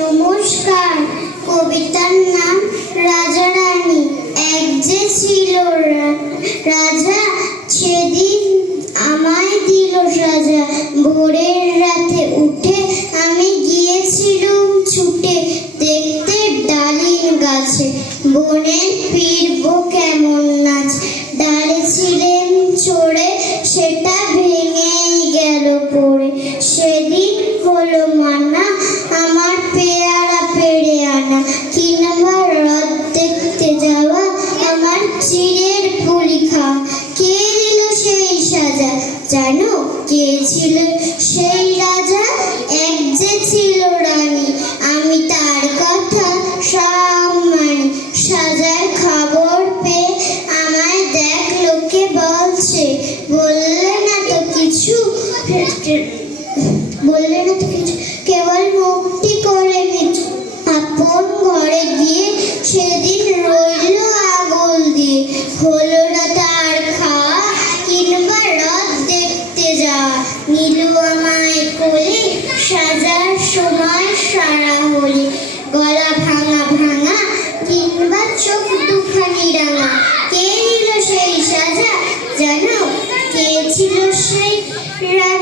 নমস্কার। কবিতার নাম রাজা রানী। এক যে ছিল রাজা, সেদিন আমায় দিল সাজা। ভোরের রাতে উঠে আমি গিয়েছিলুম ছুটে, দেখতে ডালিম গাছে বনের ফিরব কেমন নাচ। ডালে ছিলেন চড়ে, সেটা ভেঙেই গেল পড়ে। সেদিন হলো মানা আমার পেয়ারা পেড়ে আনা, কিংবা রথ দেখতে যাওয়া আমার চিড়ের পুলি খাওয়া। কে দিল সেই সাজা জানো? কে ছিল সেই রাজা? এক যে ছিল রানী, আমি তার কথা সব মানি। সাজার খবর পেয়ে আমায় দেখ লোকে বলছে, বললে না তো কিছু, বললে না তো কিছু, কেবল মুক্তি করে কিছু। আপন ঘরে গিয়ে সেদিন রইল আগল দিয়ে, হলো না তার খাওয়া কিংবা রথ দেখতে যাওয়া। নীলু আমায় কোলে সাজার সময় সারা হলে, গলা ভাঙা ভাঙা কিংবা চোখ দুখানি রাঙা। কে দিল সেই সাজা জানো? কে ছিল সেই রাজা?